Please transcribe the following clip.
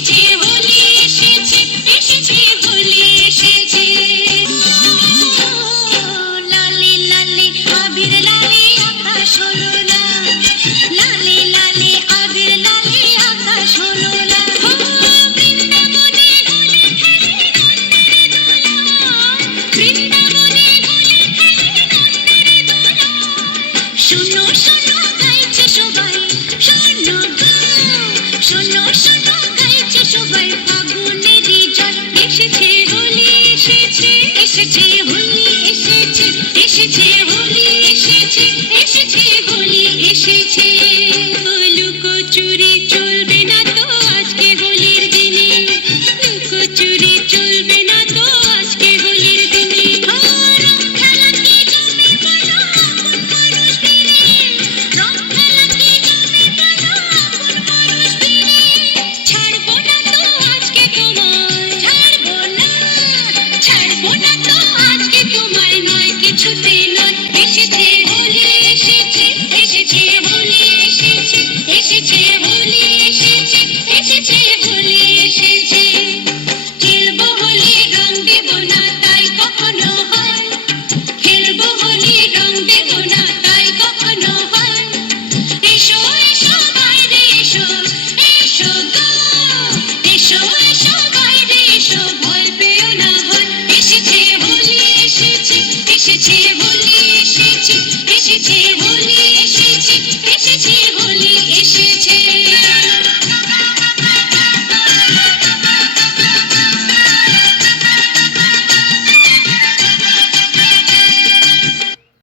Gigi. এসেছে হোলি এসেছে এসেছে হোলি এসেছে এসেছে হোলি এসেছে। লুকোচুরি